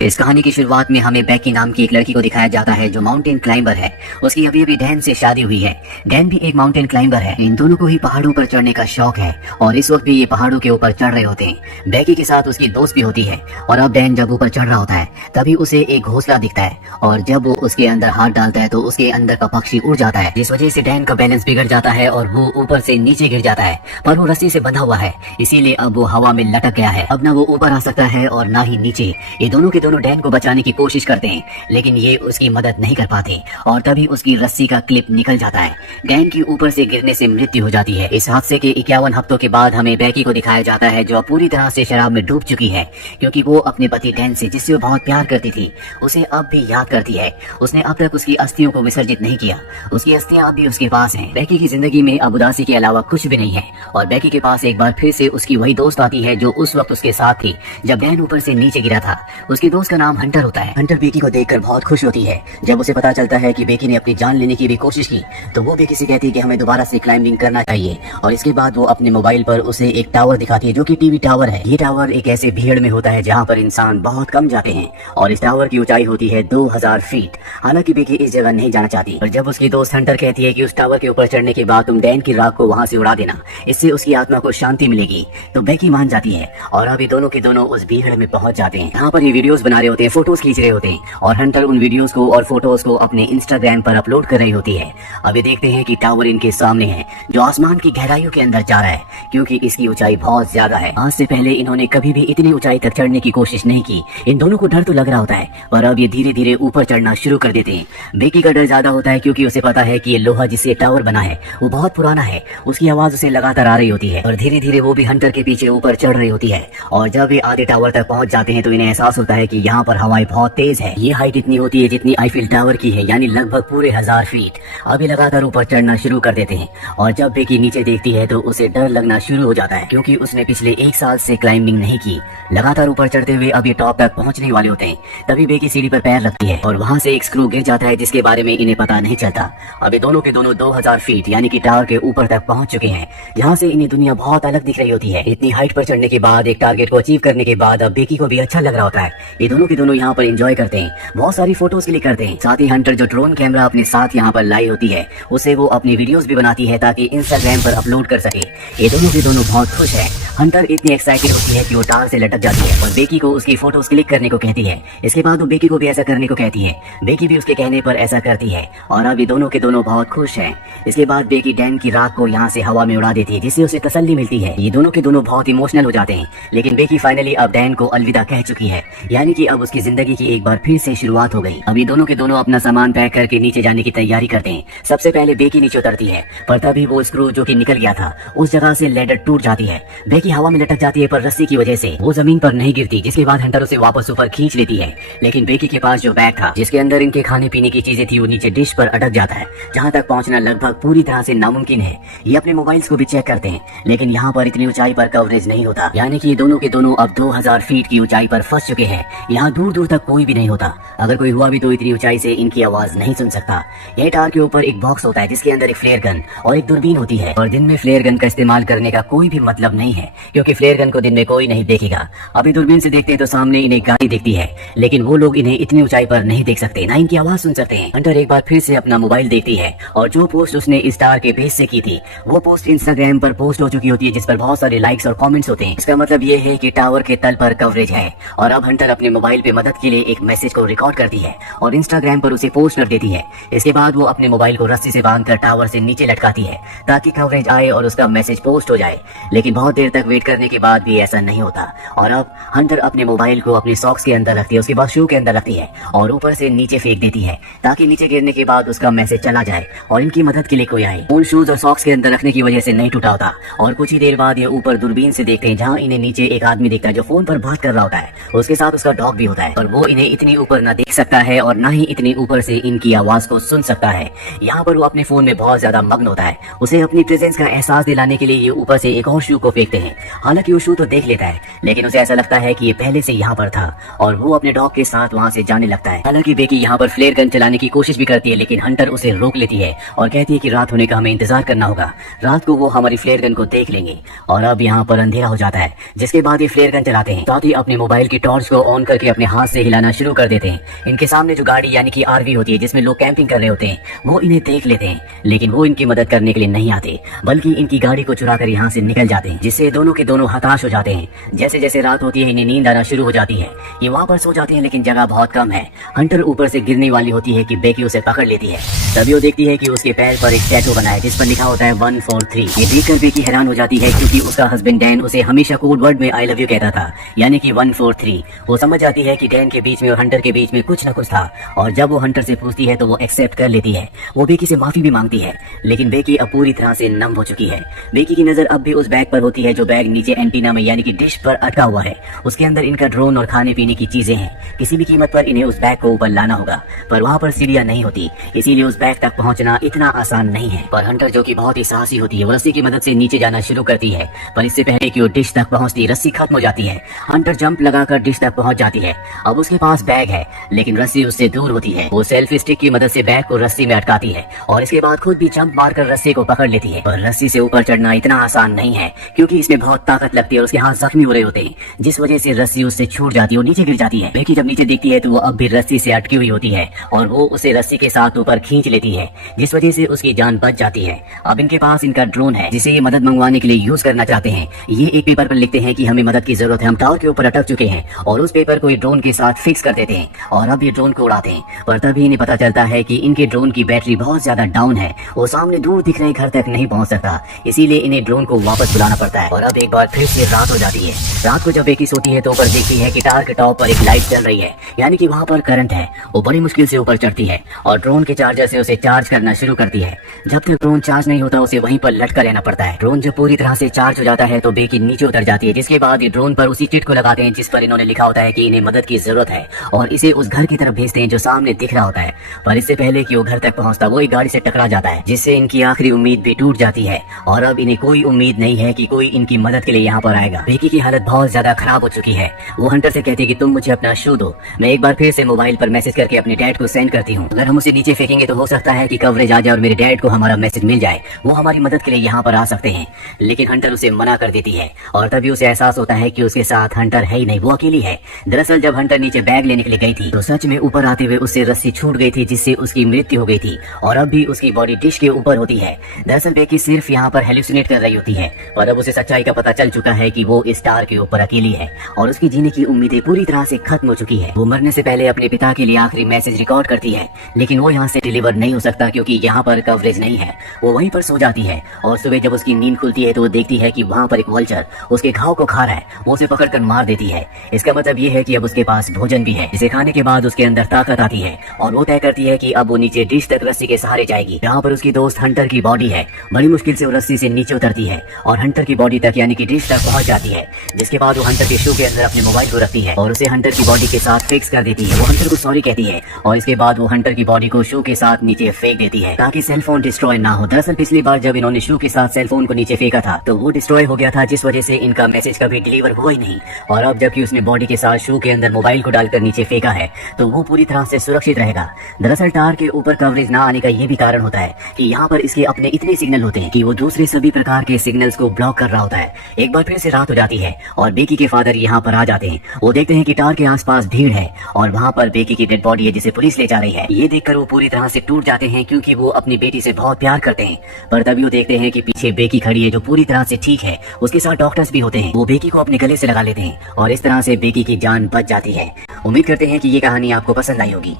इस कहानी की शुरुआत में हमें बेकी नाम की एक लड़की को दिखाया जाता है जो माउंटेन क्लाइंबर है। उसकी अभी अभी डैन से शादी हुई है। डैन भी एक माउंटेन क्लाइंबर है। इन दोनों को ही पहाड़ों पर चढ़ने का शौक है और इस वक्त भी ये पहाड़ों के ऊपर चढ़ रहे होते हैं। बेकी के साथ उसकी दोस्त भी होती है और अब डैन जब ऊपर चढ़ रहा होता है तभी उसे एक घोंसला दिखता है और जब वो उसके अंदर हाथ डालता है तो उसके अंदर का पक्षी उड़ जाता है, जिस वजह से डैन का बैलेंस बिगड़ जाता है और वो ऊपर से नीचे गिर जाता है। पर वो रस्सी से बंधा हुआ है, इसीलिए अब वो हवा में लटक गया है। अब ना वो ऊपर आ सकता है और ना ही नीचे। ये दोनों के दोनों डैन को बचाने की कोशिश करते हैं लेकिन ये उसकी मदद नहीं कर पाते और तभी उसकी रस्सी का क्लिप निकल जाता है। डैन की ऊपर से गिरने से मृत्यु हो जाती है। इस हादसे के 51 हफ्तों के बाद हमें बेकी को दिखाया जाता है जो पूरी तरह से शराब में डूब चुकी है, क्योंकि वो अपने पति डैन से, जिससे वो बहुत प्यार करती थी, उसे अब भी याद करती है। उसने अब तक उसकी अस्थियों को विसर्जित नहीं किया। उसकी अस्थियां अब भी उसके पास हैं। बेकी की जिंदगी में अब उदासी के अलावा कुछ भी नहीं है और बेकी के पास एक बार फिर से उसकी वही दोस्त आती है जो उस वक्त उसके साथ थी जब डैन ऊपर से नीचे गिरा था। उसकी दोस्त का नाम हंटर होता है। हंटर बेकी को देखकर बहुत खुश होती है। जब उसे पता चलता है कि बेकी ने अपनी जान लेने की भी कोशिश की तो वो बेकी से कहती है कि हमें दोबारा से क्लाइंबिंग करना चाहिए और इसके बाद वो अपने मोबाइल पर उसे एक टावर दिखाती है जो कि टीवी टावर है। ये टावर एक ऐसे भीड़ में होता है जहाँ पर इंसान बहुत कम जाते हैं और इस टावर की ऊंचाई होती है 2000 फीट। हालांकि बेकी इस जगह नहीं जाना चाहती और जब उसकी दोस्त हंटर कहती है कि उस टावर के ऊपर चढ़ने के बाद तुम डैन की राख को वहाँ से उड़ा देना, इससे उसकी आत्मा को शांति मिलेगी, तो बेकी मान जाती है और अभी दोनों के दोनों उस भीड़ में पहुंच जाते हैं। यहाँ पर ये वीडियोस बना रहे होते हैं, फोटोज खींच रहे होते हैं और हंटर उन वीडियोस को और फोटोज को अपने इंस्टाग्राम पर अपलोड कर रही होती है। अभी देखते हैं कि टावर इनके सामने है जो आसमान की गहराइयों के अंदर जा रहा है, क्योंकि इसकी ऊंचाई बहुत ज्यादा है। आज से पहले इन्होंने कभी भी इतनी ऊंचाई तक चढ़ने की कोशिश नहीं की। इन दोनों को डर तो लग रहा होता है और अब ये धीरे धीरे ऊपर चढ़ना शुरू कर देते हैं। बेकी का डर ज्यादा होता है क्योंकि उसे पता है कि ये लोहा जिससे टावर बना है वो बहुत पुराना है। उसकी आवाज उसे लगातार आ रही होती है और धीरे धीरे वो भी हंटर के पीछे ऊपर चढ़ रही होती है और जब ये आधे टावर तक पहुंच जाते हैं तो इन्हें एहसास होता है कि यहाँ पर हवाएं बहुत तेज है। ये हाइट इतनी होती है जितनी आईफिल टावर की है, यानी लगभग पूरे 1000 फीट। अभी लगातार ऊपर चढ़ना शुरू कर देते हैं और जब बेकी नीचे देखती है तो उसे डर लगना शुरू हो जाता है क्योंकि उसने पिछले 1 साल से क्लाइंबिंग नहीं की। लगातार ऊपर चढ़ते हुए अब ये टॉप तक पहुंचने वाले होते हैं तभी बेकी सीढ़ी पर पैर रखती है और वहां से एक स्क्रू गिर जाता है जिसके बारे में इन्हें पता नहीं चलता। अभी दोनों के दोनों 2000 फीट यानी कि टावर के ऊपर तक पहुंच चुके हैं, जहाँ से इन्हें दुनिया बहुत अलग दिख रही होती है। इतनी हाइट पर चढ़ने के बाद, एक टारगेट को अचीव करने के बाद अब बेकी को भी अच्छा लग रहा होता है। ये दोनों के दोनों यहाँ पर एंजॉय करते हैं, बहुत सारी फोटोज क्लिक करते हैं। साथ ही हंटर जो ड्रोन कैमरा अपने साथ यहाँ पर लाई होती है उसे वो अपनी वीडियोस भी बनाती है ताकि इंस्टाग्राम पर अपलोड कर सके। ये दोनों के दोनों बहुत खुश है। हंटर इतनी एक्साइटेड होती है कि वो टावर से लटक जाती है और बेकी को उसकी फोटोज क्लिक करने को कहती है। इसके बाद वो बेकी को भी ऐसा करने को कहती है। बेकी भी उसके कहने पर ऐसा करती है और अब ये दोनों के दोनों बहुत खुश हैं। इसके बाद बेकी डैन की राख को यहाँ से हवा में उड़ा देती है जिससे उसे तसल्ली मिलती है। ये दोनों के दोनों बहुत इमोशनल हो जाते हैं लेकिन बेकी फाइनली अब डैन को अलविदा कह चुकी है, यानी कि अब उसकी जिंदगी की एक बार फिर से शुरुआत हो गई। अभी दोनों के दोनों अपना सामान पैक करके नीचे जाने की तैयारी करते हैं। सबसे पहले बेकी नीचे उतरती है पर तभी वो स्क्रू जो कि निकल गया था उस जगह से लेडर टूट जाती है। बेकी हवा में लटक जाती है पर रस्सी की वजह से वो जमीन पर नहीं गिरती, जिसके बाद हंटर उसे वापस ऊपर खींच लेती है। लेकिन बेकी के पास जो बैग था जिसके अंदर इनके खाने पीने की चीजें थी वो नीचे डिश पर अटक जाता है, जहाँ तक पहुँचना लगभग पूरी तरह से नामुमकिन है। ये अपने मोबाइल्स को भी चेक करते हैं लेकिन यहाँ पर इतनी ऊंचाई पर कवरेज नहीं होता, यानी कि दोनों के दोनों अब 2000 फीट की ऊंचाई पर फंस चुके हैं। यहाँ दूर दूर तक कोई भी नहीं होता, अगर कोई हुआ भी तो इतनी ऊंचाई से इनकी आवाज नहीं सुन सकता। यह टावर के ऊपर एक बॉक्स होता है जिसके अंदर एक फ्लेयर गन और एक दूरबीन होती है और दिन में फ्लेयर गन का इस्तेमाल करने का कोई भी मतलब नहीं है क्योंकि फ्लेयर गन को दिन में कोई नहीं देखेगा। अभी दूरबीन से देखते हैं तो सामने इन्हें गाड़ी दिखती है लेकिन वो लोग इन्हें इतनी ऊंचाई पर नहीं देख सकते, ना इनकी आवाज सुन सकते हैं। हंटर एक बार फिर से अपना मोबाइल देखती है और जो पोस्ट उसने इस टावर के बेस से की थी वो पोस्ट इंस्टाग्राम पर पोस्ट हो चुकी होती है जिस पर बहुत सारे लाइक्स और कमेंट्स होते हैं। इसका मतलब ये है कि टावर के तल पर कवरेज है और अब हंटर अपने मोबाइल पे मदद के लिए एक मैसेज को रिकॉर्ड करती है और इंस्टाग्राम पर उसे पोस्ट कर देती है। इसके बाद वो अपने मोबाइल को रस्सी से बांधकर टावर से नीचे लटकाती है ताकि कवरेज आए और उसका मैसेज पोस्ट हो जाए, लेकिन बहुत देर तक वेट करने के बाद भी ऐसा नहीं होता और अब हंटर अपने मोबाइल को अपनी सॉक्स के अंदर रखती है, उसके बाद शू के अंदर रखती है और ऊपर से नीचे फेंक देती है ताकि नीचे गिरने के बाद उसका मैसेज चला जाए और इनकी मदद के लिए कोई आए। उन शूज और सॉक्स के अंदर रखने की वजह से नहीं टूटा होता और कुछ ही देर बाद ये ऊपर दूरबीन से देखते हैं जहाँ इन्हें नीचे एक आदमी दिखता है जो फोन पर बात कर रहा होता है। उसके साथ उसका डॉग भी होता है और वो इन्हें इतनी ऊपर न देख सकता है और न ही इतनी ऊपर से इनकी आवाज को सुन सकता है। यहाँ पर वो अपने फोन में बहुत ज्यादा मग्न होता है। उसे अपनी प्रेजेंस का एहसास दिलाने के लिए ये ऊपर से एक और शू को फेंकते हैं। हालांकि वो शू तो देख लेता है लेकिन उसे ऐसा लगता है कि ये पहले से यहाँ पर था और वो अपने डॉग के साथ वहाँ से जाने लगता है। हालांकि बेकी यहाँ पर फ्लेयर गन चलाने की कोशिश भी करती है लेकिन हंटर उसे रोक लेती है और कहती है कि रात होने का हमें इंतजार करना होगा, रात को वो हमारी फ्लेयर गन को देख लेंगे। और अब यहाँ पर अंधेरा हो जाता है जिसके बाद ये फ्लेयर गन चलाते हैं, साथ ही अपने मोबाइल की टॉर्च को ऑन करके अपने हाथ से हिलाना शुरू कर देते हैं। इनके सामने जो गाड़ी यानी कि आरवी होती है जिसमें लोग कैंपिंग कर रहे होते हैं, वो इन्हें देख लेते हैं, लेकिन वो इनकी मदद करने के लिए नहीं आते, बल्कि इनकी गाड़ी को चुरा कर यहाँ से निकल जाते हैं, जिससे दोनों के दोनों हताश हो जाते हैं। जैसे जैसे रात होती है इन्हें नींद आना शुरू हो जाती है। ये वहाँ पर सो जाते हैं, लेकिन जगह बहुत कम है। हंटर ऊपर से गिरने वाली होती है कि बेकी उसे पकड़ लेती है। तभी वो देखती है कि उसके पैर पर एक टैटू बना है जिस पर लिखा होता है 143। ये देखकर बेकी हैरान हो जाती है, क्योंकि उसका हस्बैंड डैन उसे हमेशा कोड वर्ड में आई लव यू कहता था, यानी कि 143। वो समझ जाती है कि डैन के बीच में और हंटर के बीच में कुछ न कुछ था, और जब वो हंटर से पूछती है तो वो एक्सेप्ट कर लेती है। वो बेकी से माफी भी मांगती है, लेकिन बेकी अब पूरी तरह से नम हो चुकी है। बेकी की नजर अब भी उस बैग पर होती है जो बैग नीचे एंटीना में यानी कि डिश पर अटका हुआ है। उसके अंदर इनका ड्रोन और खाने पीने की चीजें हैं। किसी भी कीमत पर इन्हें उस बैग को ऊपर लाना होगा, पर वहाँ पर सीढ़ियां नहीं होती, इसीलिए उस बैग तक पहुँचना इतना आसान नहीं है। पर हंटर जो कि बहुत ही साहसी होती है, वो रस्सी की मदद से नीचे जाना शुरू करती है, पर इससे पहले कि वो डिश तक पहुँचती रस्सी खत्म हो जाती है। हंटर जंप लगाकर डिश तक पहुँच जाती है। अब उसके पास बैग है, लेकिन रस्सी उससे दूर होती है। वो सेल्फी स्टिक की मदद से बैग को रस्सी में अटकाती है और इसके बाद खुद भी जंप मारकर रस्सी को पकड़ लेती है। पर रस्सी से ऊपर चढ़ना इतना आसान नहीं है, क्योंकि इसमें बहुत ताकत लगती है और उसके हाथ जख्मी हो रहे होते हैं, जिस वजह से रस्सी उससे छूट जाती है और नीचे गिर जाती है। बेकी जब नीचे देखती है तो वो अब भी रस्सी से अटकी हुई होती है और वो उसे रस्सी के साथ ऊपर खींच लेती है, जिस वजह से उसकी जान बच जाती है। अब इनके पास इनका ड्रोन है जिसे ये मदद मंगवाने के लिए यूज करना चाहते हैं। ये एक पेपर पर लिखते हैं कि हमें मदद की जरूरत है, हम टावर के ऊपर अटक चुके हैं, और उस पेपर को ये ड्रोन के साथ फिक्स कर देते हैं और अब ये ड्रोन को उड़ाते हैं। पर तभी इन्हें पता चलता है कि इनके ड्रोन की बैटरी बहुत ज्यादा डाउन है, वो सामने दूर दिख रहे घर तक नहीं पहुंच सकता, इसीलिए इन्हें ड्रोन को वापस बुलाना पड़ता है। और अब एक बार फिर से रात हो जाती है। रात को जब बेकी सोती है तो ऊपर देखती है कि टावर के टॉप पर एक लाइट चल रही है, यानी कि वहाँ पर करंट है। वो बड़ी मुश्किल से ऊपर चढ़ती है और ड्रोन के चार्जर से उसे चार्ज करना शुरू करती है। जब तक ड्रोन चार्ज नहीं होता उसे वहीं पर लटका रहना पड़ता है। ड्रोन जब पूरी तरह से चार्ज हो जाता है तो बेकी नीचे उतर जाती है, जिसके बाद ये ड्रोन पर उसी चिट को लगाते हैं जिस पर इन्होंने लिखा होता है कि इन्हें मदद की जरूरत है, और इसे उस घर की तरफ भेजते हैं जो सामने दिख रहा होता है। पर इससे पहले कि वो घर तक पहुंचता वो एक गाड़ी से टकरा जाता है, जिससे इनकी आखिरी उम्मीद भी टूट जाती है और अब इन्हें कोई उम्मीद नहीं है कि कोई इनकी मदद के लिए यहाँ पर आएगा। बेकी की हालत बहुत ज्यादा खराब हो चुकी है। वो हंटर से कहती है कि तुम मुझे अपना शू दो, मैं एक बार फिर से मोबाइल पर मैसेज करके अपने डैड को सेंड करती हूँ। अगर हम उसे नीचे फेंकेंगे तो हो सकता है कि कवरेज आ जाए और मेरे डैड को हमारा मैसेज मिल जाए, वो हमारी मदद के लिए यहाँ पर आ सकते हैं। लेकिन हंटर उसे मना कर देती है और तभी उसे एहसास होता है कि उसके साथ हंटर है ही नहीं, वो अकेली है। दरअसल जब हंटर नीचे बैग लेने के लिए गई थी तो सच में ऊपर आते हुए उससे रस्सी छूट गई थी, जिससे उसकी मृत्यु हो गई थी और अब भी उसकी बॉडी डिश के ऊपर होती है। दरअसल बेकी सिर्फ यहाँ पर हेलुसिनेट कर रही होती है, पर अब उसे सच्चाई का पता चल चुका है कि वो इस स्टार के ऊपर अकेली है और उसकी जीने की उम्मीदें पूरी तरह से खत्म हो चुकी है। वो मरने से पहले अपने पिता के लिए आखिरी मैसेज रिकॉर्ड करती है, लेकिन वो यहाँ से डिलीवर नहीं हो सकता क्योंकि यहाँ पर कवरेज नहीं है। वो वहीं पर सो जाती है और सुबह जब उसकी नींद खुलती है तो वो देखती है कि वहाँ पर एक वल्चर उसके घाव को खा रहा है। वो उसे पकड़कर मार देती है। इसका मतलब ये है कि अब उसके पास भोजन भी है, जिसे खाने के बाद उसके अंदर ताकत आती है और वो तय करती है कि अब वो नीचे डिश तक रस्सी के सहारे जाएगी। यहाँ पर उसकी दोस्त हंटर की बॉडी है। बड़ी मुश्किल से वो रस्सी से नीचे उतरती है और हंटर की बॉडी तक यानी कि डिश तक पहुंच जाती है, जिसके बाद वो हंटर के शू के अंदर अपने मोबाइल को रखती है और उसे हंटर की बॉडी के साथ फिक्स कर देती है। वो हंटर को सॉरी कहती है और इसके बाद वो हंटर की बॉडी को शू के साथ नीचे फेंक देती है ताकि सेल फोन डिस्ट्रॉय ना हो। दरअसल पिछली बार जब इन्होंने शू के साथ सेल फोन को नीचे फेंका था तो वो डिस्ट्रॉय हो गया था, जिस वजह से इनका मैसेज कभी डिलीवर हुआ ही नहीं। और अब जबकि उसने बॉडी के साथ शू के अंदर मोबाइल को डालकर नीचे फेंका है तो वो पूरी तरह से सुरक्षित रहेगा। दरअसल टावर के ऊपर कवरेज ना आने का ये भी कारण होता है कि यहाँ पर इसके अपने इतने सिग्नल होते हैं कि वो दूसरे सभी प्रकार के सिग्नल्स को ब्लॉक कर रहा होता है। एक बार फिर से रात हो जाती है और बेकी के फादर यहाँ पर आ जाते हैं। वो देखते हैं कि टावर के आसपास भीड़ है और वहाँ पर बेकी की डेड बॉडी है जिसे पुलिस ले जा रही है। ये देखकर वो पूरी तरह से टूट जाते हैं क्योंकि वो अपनी बेटी से बहुत प्यार करते हैं। पर तभी वो देखते हैं कि पीछे बेकी खड़ी है जो पूरी तरह से ठीक है, उसके साथ डॉक्टर्स भी होते हैं। वो बेकी को अपने गले से लगा लेते हैं और इस तरह से बेकी की जान बच जाती है। उम्मीद करते हैं कि ये कहानी आपको पसंद आई होगी।